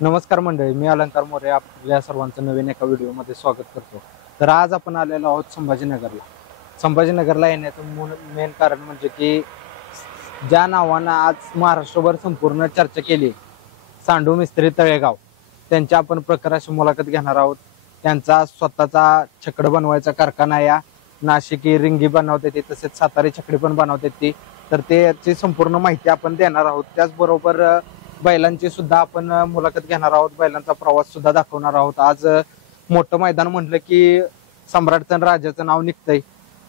नमस्कार मंडळी, मी अलंकार मोरे आपल्या सर्वांचं नवीन एका व्हिडिओमध्ये स्वागत करतो. तर आज आपण आलेलो आहोत संभाजीनगरला. संभाजीनगरला येण्याचं मेन कारण म्हणजे की ज्या नावानं आज महाराष्ट्रभर संपूर्ण चर्चा केली, सांडू मिस्त्री तळेगाव, त्यांच्या आपण प्रकाराची मुलाखत घेणार आहोत. त्यांचा स्वतःचा छकड बनवायचा कारखाना या नाशिकी रिंगी बनवते ती, तसेच सातारी छकडी पण बनवते ती. तर त्याची संपूर्ण माहिती आपण देणार आहोत. त्याचबरोबर बैलांची सुद्धा आपण मुलाखत घेणार आहोत, बैलांचा प्रवास सुद्धा दाखवणार आहोत. आज मोठं मैदान म्हटलं की सम्राटचं राजाचं नाव निघतंय.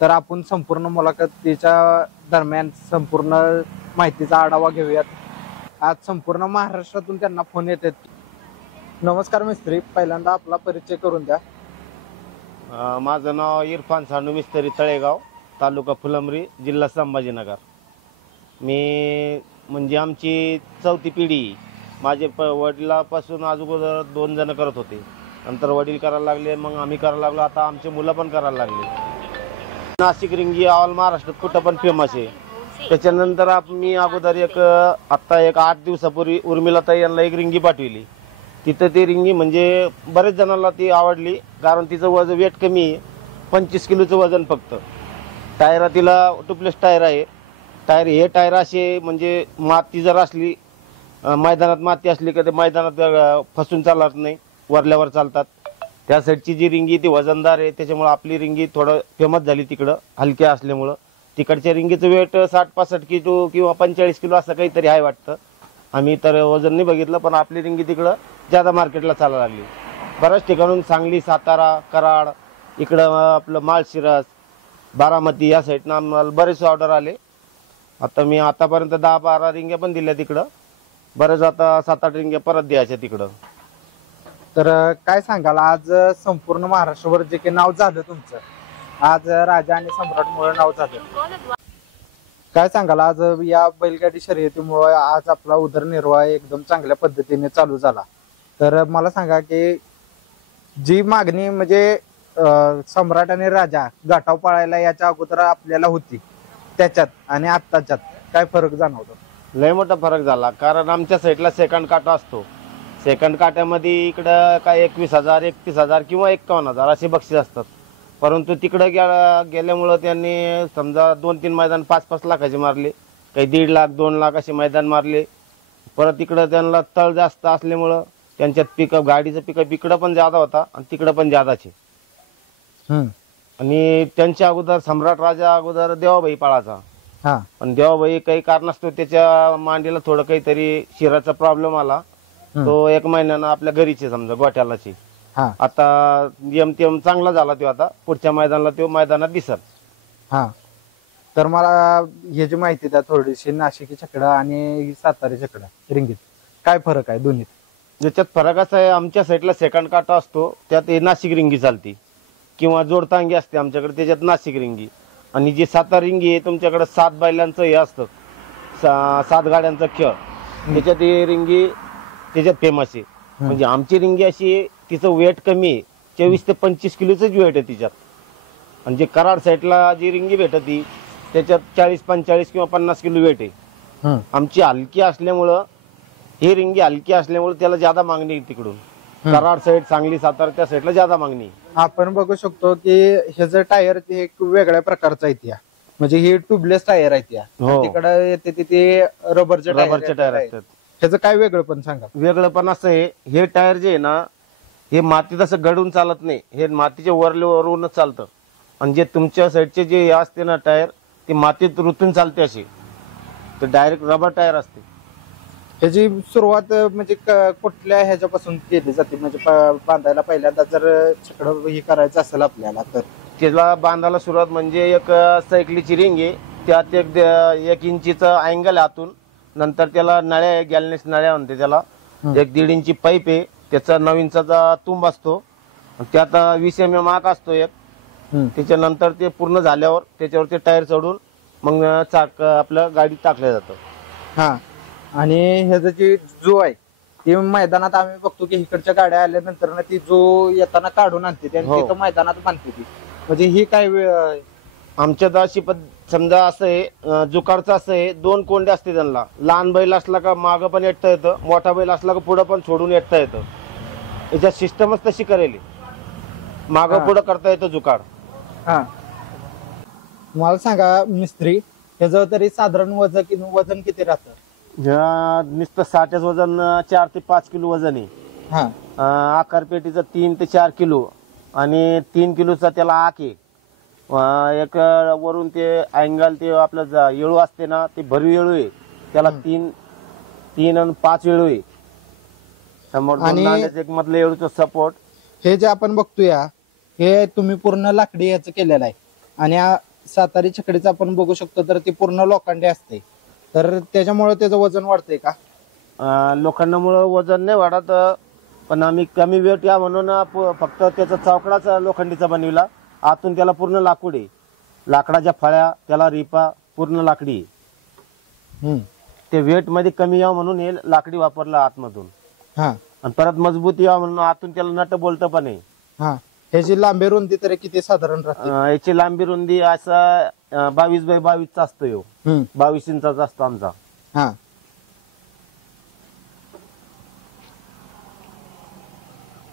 तर आपण संपूर्ण मुलाखतीच्या दरम्यान संपूर्ण माहितीचा आढावा घेऊयात. आज संपूर्ण महाराष्ट्रातून त्यांना फोन येतात. नमस्कार मिस्त्री, पहिल्यांदा आपला परिचय करून द्या. माझं नाव इरफान सांडू मिस्त्री तळेगाव, तालुका फुलंब्री, जिल्हा संभाजीनगर. मी म्हणजे आमची चौथी पिढी. माझे वडिलापासून अगोदर 2 जण करत होते, नंतर वडील करायला लागले, मग आम्ही करायला लागलो, आता आमचे मुलं पण करायला लागले. नाशिक रिंगी ऑल महाराष्ट्रात कुठं पण फेमस आहे. त्याच्यानंतर मी अगोदर आत्ता एक 8 दिवसापूर्वी उर्मिलाताई यांना एक रिंगी पाठविली. तिथं ती रिंगी म्हणजे बरेच जणांना ती आवडली, कारण तिचं वजन वेट कमी आहे, 25 किलोचं वजन फक्त. टायरा तिला टुपलेस टायर आहे. हे टायर असे म्हणजे माती जर असली, मैदानात माती असली का ते मैदानात फसून चालत नाही, वरल्यावर चालतात. त्या साईडची जी रिंगी ती वजनदार आहे, त्याच्यामुळे आपली रिंगी थोडं फेमस झाली तिकडं, हलक्या असल्यामुळं. तिकडच्या रिंगीचं वेट 60-65 किलो किंवा 45 किलो असं काहीतरी आहे वाटतं. आम्ही तर वजन नाही बघितलं, पण आपली रिंगी तिकडं ज्यादा मार्केटला चालायला लागली. बऱ्याच ठिकाणून सांगली, सातारा, कराड, इकडं आपलं माळशिरस, बारामती या साईडनं आम्हाला बरेच ऑर्डर आले. आता मी आतापर्यंत 10-12 रिंग्या पण दिल्या तिकडं. बरेच आता 7-8 रिंग्या परत द्यायच्या तिकडं. तर काय सांगाल, आज संपूर्ण महाराष्ट्रभर जे काही नाव झालं तुमचं, आज राजा आणि सम्राटमुळे नाव झालं. काय सांगाल, आज या बैलगाडी शर्यतीमुळे आज आपला उदरनिर्वाह एकदम चांगल्या पद्धतीने चालू झाला. तर मला सांगा की जी मागणी म्हणजे सम्राट आणि राजा गाठाव पाळायला याच्या अगोदर आपल्याला होती, त्याच्यात आणि आत्ताच्यात काय फरक जाणवतो? लय मोठा फरक झाला, कारण आमच्या साईडला सेकंड काटा असतो. सेकंड काट्यामध्ये इकडं काय 21,000, 31,000 किंवा 51,000 असे बक्षीस असतात. परंतु तिकडं गेल्यामुळं त्यांनी समजा 2-3 मैदान 5-5 लाखाचे मारले, काही 1.5 लाख 2 लाख असे मैदान मारले. परत इकडं त्यांना तळ जास्त असल्यामुळं त्यांच्यात पिकअप, गाडीचं पिकअप इकडं पण जादा होता आणि तिकडं पण जादाचे. आणि त्यांच्या अगोदर सम्राट राजा अगोदर देवाबाई पाळाचा. पण देवाबाई काही कारणास्तव त्याच्या मांडीला थोडं काहीतरी शिराचा प्रॉब्लेम आला. तो 1 महिन्यानं आपल्या घरीचे समजा गोठ्यालाची. आता एमटीएम चांगला झाला तो. आता पुढच्या मैदानाला तो मैदानात दिसत. तर मला ह्याची माहिती द्या थोडीशी. नाशिकी छकडा आणि सातारी छकडा रिंगीत काय फरक आहे दोन्हीत? ज्याच्यात फरक असा आहे, आमच्या साईडला सेकंड काटा असतो, त्यात नाशिक रिंगी चालती किंवा जोडतांगी असते आमच्याकडे, त्याच्यात नाशिक रिंगी. आणि जी सातारा रिंगी आहे तुमच्याकडे 7 बैलांचं हे असतं, 7 गाड्यांचा खेळ, त्याच्यात ही रिंगी त्याच्यात फेमस आहे. म्हणजे आमची रिंगी अशी, तिचं वेट कमी आहे, 24 ते 25 किलोच वेट आहे तिच्यात. आणि जे कराड साईडला जी रिंगी भेटती त्याच्यात 40-45 किंवा 50 किलो वेट आहे. आमची हलकी असल्यामुळं, ही रिंगी हलकी असल्यामुळे त्याला ज्यादा मागणी आहे तिकडून. कराड साईड, सांगली, सातारा त्या साईडला ज्यादा मागणी आहे. आपण बघू शकतो की ह्याचं टायर एक वेगळ्या प्रकारचा आहे, म्हणजे ही ट्यूबलेस टायर आहे. तिकडे येते तिथे रबरचे टायर असतात. ह्याचं काय वेगळं पण सांगा? वेगळं पण असं आहे, हे टायर जे आहे ना, हे मातीत असं गडून चालत नाही, हे मातीच्या वरूनच चालतं. आणि जे तुमच्या साईडचे जे असते ना टायर, ते मातीत रुतून चालते असे, ते डायरेक्ट रबर टायर असते. ह्याची सुरुवात म्हणजे कुठल्या ह्याच्यापासून केली जाते? म्हणजे बांधायला पहिल्यांदा जर छकडं हे करायचं असेल आपल्याला, तर त्याला बांधायला सुरुवात म्हणजे एक सायकलीची रिंग आहे, त्यात 1 इंचीचा अँगल आतून, नंतर त्याला नळ्या, गॅलनेस नळ्या म्हणते त्याला, 1-1.5 इंची पाईप आहे, त्याचा 9 इंचाचा तुंब असतो, त्यात 20 mm आक असतो एक. त्याच्यानंतर ते पूर्ण झाल्यावर त्याच्यावर ते टायर चढून मग चाक आपलं गाडीत टाकलं जातं. आणि ह्याचं जी जो आहे ती मैदानात आम्ही बघतो की इकडच्या गाड्या आल्यानंतर ना ती जो येताना काढून आणते, तिथं मैदानात बांधते ती. म्हणजे ही काय आमच्यात अशी समजा असं आहे, जुकाडचं असं आहे, 2 कोंडे असते त्यांना. लहान बैल असला का मागं पण येता येतं, मोठा बैल असला का पुढं पण सोडून येता येतं. याच्यात सिस्टमच तशी करेल, मागं पुढं करता येतं जुकाड. हा, मला सांगा मिस्त्री, ह्याचं तरी साधारण वजन किती राहतं? नुसतं 60 वजन 4 ते 5 किलो वजन आहे. हा, आकार पेटीचं 3 ते 4 किलो आणि 3 किलोचा त्याला आक आहे. एक वरून ते अँगल ते आपलं येळू असते ना, ते भरीव येळू आहे, त्याला 3 आणि 5 येळू आहे. एक मधलं येळूचं सपोर्ट. हे जे आपण बघतोय हे तुम्ही पूर्ण लाकडी याचं केलेलं आहे आणि सातारी छकडीचं आपण बघू शकतो तर ती पूर्ण लोखंडी असते, तर त्याच्यामुळे त्याचं वजन वाढतंय का? लोखंडामुळे वजन नाही वाढत, पण आम्ही कमी वेट या म्हणून फक्त त्याचा चौकडाच लोखंडीचा बनविला. आतून त्याला पूर्ण लाकूड आहे, लाकडाच्या फळ्या, त्याला रिपा पूर्ण लाकडी. ते वेट मध्ये कमी यावं म्हणून हे लाकडी वापरलं आतमधून. आणि परत मजबूत यावं म्हणून आतून त्याला नट बोलत पण आहे. ह्याची लांबी रुंदी तरी किती साधारण राहते? याची लांबी रुंदी असा 22 बाय 22 असतो, 22 इंचाचा असतो आमचा.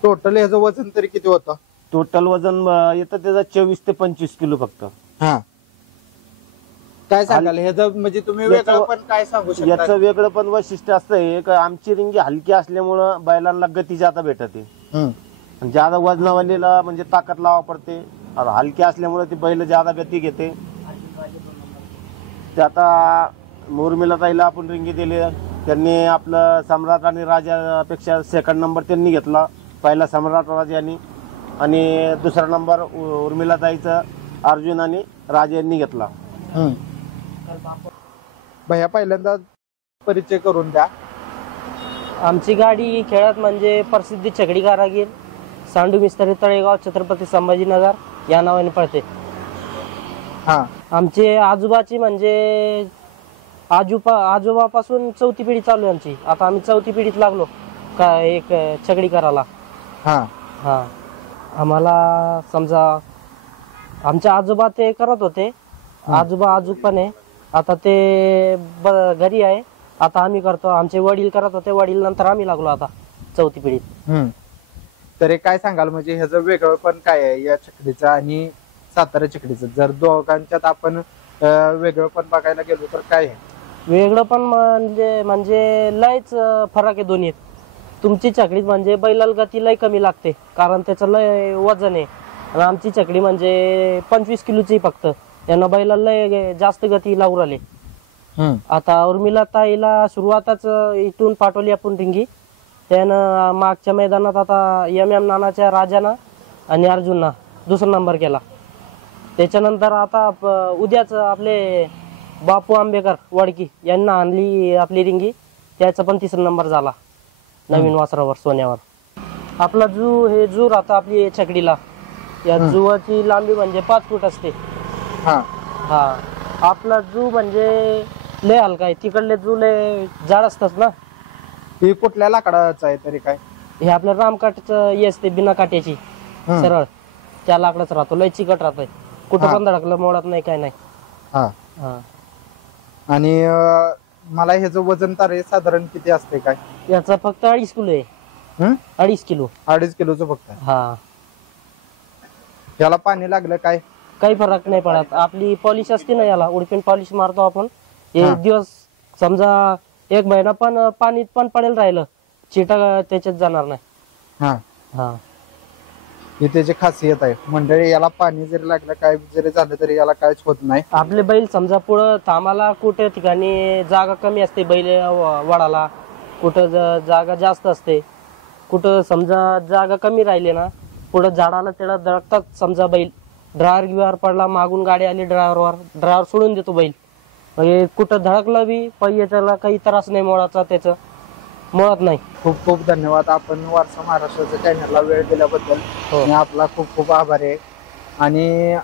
टोटल ह्याचं वजन तरी किती होतं? टोटल वजन येतं त्याचं 24 ते 25 किलो फक्त. काय सांगाल ह्याचं, म्हणजे तुम्ही वेगळं पण काय सांगू शकता? याचं वेगळं पण वैशिष्ट्य असतं, आमची रिंगी हलकी असल्यामुळं बैलांना गती जाता भेटते. ज्यादा वजनावालीला म्हणजे ताकद लावा पडते, हलकी असल्यामुळे ती बैल ज्यादा गती घेते. ते आता उर्मिला ताईला आपण रिंगी दिली, त्यांनी आपलं सम्राट आणि राजापेक्षा 2nd नंबर त्यांनी घेतला. पहिला सम्राट राजांनी आणि 2रा नंबर उर्मिला ताईचा अर्जुन आणि राजा यांनी घेतला. भैया, पहिल्यांदा परिचय करून द्या. आमची गाडी खेळात म्हणजे प्रसिद्ध छकडी कारागीर सांडू मिस्त्री तळेगाव, छत्रपती संभाजीनगर या नावाने पळते. आमचे आजोबाची म्हणजे आजोबापासून 4थी पिढी चालू आहे आमची. आता आम्ही 4थी पिढीत लागलो का एक छकडी करायला. आम्हाला समजा आमचे आजोबा ते करत होते, आजोबा अजून पण आहे, आता ते घरी आहे. आता आम्ही करतो, आमचे वडील करत होते, वडील नंतर आम्ही लागलो आता 4थी पिढीत. तरी काय सांगाल, म्हणजे ह्याचं वेगळं पण काय आहे या छकडीचं आणि सातारा छकडीचं? जर दोघांच्यात आपण वेगळं पण बघायला गेलो तर काय आहे वेगळं? पण म्हणजे लयच फरक आहे दोन्हीत. तुमची छकडी म्हणजे बैलाला गती लय कमी लागते, कारण त्याचं लय वजन आहे. आणि आमची छकडी म्हणजे 25 किलोची फक्त, यांना बैलाला लय जास्त गती लागू राहिली. आता उर्मिला ताईला सुरुवातच इथून पाठवली आपण रिंगी. त्यानं मागच्या मैदानात आता MM नानाच्या राजाना आणि अर्जुनना 2रा नंबर केला. त्याच्यानंतर आता उद्याच आपले बापू आंबेकर वडकी यांना आणली आपली रिंगी, त्याचा पण 3रा नंबर झाला नवीन वासरावर सोन्यावर. आपला जू राहतो आपली छकडीला, या जुवाची लांबी म्हणजे 5 फूट असते. आपला जू म्हणजे लय हलका आहे, तिकडले जू लय जाड असतात ना. हे कुठल्या लाकडाचं आहे तरी काय? हे आपल्या रामकाठचं असते, बिना काट्याची सरळ त्या लाकडाच राहतो, लय चिकट राहतोय, कुठं पण धडकलं मोडत नाही, काय नाही. आणि मला ह्याचं वजन तरी साधारण किती असते काय? याचा फक्त 2.5 किलो आहे. 2.5 किलो. 2.5 किलोचं फक्त. याला पाणी लागलं काय? काही फरक नाही पडत. आपली पॉलिश असते ना, याला उडपीन पॉलिश मारतो आपण. एक दिवस समजा 1 महिना पण पाणी पण पडेल राहिलं, चिटा त्याच्यात जाणार नाही. ही त्याची खासियत आहे मंडळी. याला पाणी जरी लागलं, काय जरी झालं तरी याला काहीच होत नाही. आपले बैल समजा पुढं थांबाला कुठे ठिकाणी जागा कमी असते, बैल वडाला कुठं जागा जास्त असते, कुठं समजा जागा कमी राहिली ना, पुढं झाडाला त्याला धडकतात. समजा बैल ड्रायव्हर गिवार पडला, मागून गाडी आली ड्रायव्हर सोडून देतो बैल. म्हणजे कुठं धडकलं बी पहिल्याला काही त्रास नाही मोडाचा, त्याचं मुळात नाही. खूप खूप धन्यवाद. आपण वारसा महाराष्ट्राच्या चॅनलला वेळ दिल्याबद्दल मी आपला खूप खूप आभारी आहे. आणि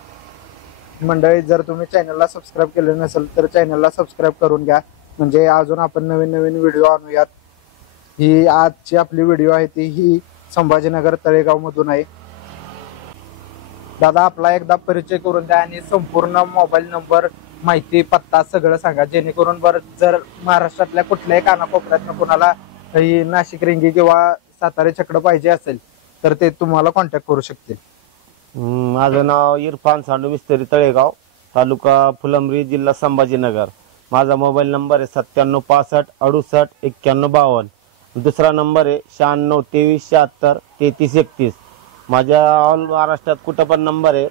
मंडळी, जर तुम्ही चॅनलला सबस्क्राईब केलं नसेल तर चॅनलला सबस्क्राईब करून घ्या, म्हणजे अजून आपण नवीन नवीन व्हिडिओ आणूयात. ही आजची आपली व्हिडिओ आहे ती ही संभाजीनगर तळेगाव मधून आहे. दादा, आपला एकदा परिचय करून द्या आणि संपूर्ण मोबाईल नंबर माहिती, पत्ता सगळं सांगा, जेणेकरून बरं जर महाराष्ट्रातल्या कुठल्याही कानाकोपऱ्यातनं कोणाला काही नाशिक रिंगी किंवा सातारा छकडं पाहिजे असेल तर ते तुम्हाला कॉन्टॅक्ट करू शकतील. माझं नाव इरफान सांडू मिस्त्री तळेगाव, तालुका फुलंब्री, जिल्हा संभाजीनगर. माझा मोबाईल नंबर आहे 9765 68 91 52. दुसरा नंबर आहे 96 23 76 33 31. माझ्या ऑल महाराष्ट्रात कुठं पण नंबर आहे.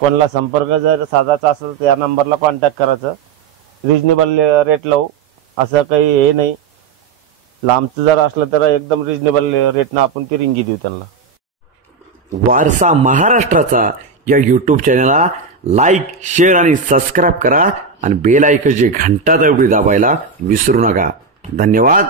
कोणाला संपर्क जर साधायचा असेल तर या नंबरला कॉन्टॅक्ट करायचं. रिजनेबल रेट लावू, असं काही हे नाही. लांबचं जर असलं तर एकदम रिजनेबल रेटनं आपण ती रिंगी देऊ त्यांना. वारसा महाराष्ट्राचा या यूट्यूब चॅनलला लाईक, शेअर आणि सबस्क्राईब करा आणि बेल आयकॉनची घंटा तेवढी दाबायला विसरू नका. धन्यवाद.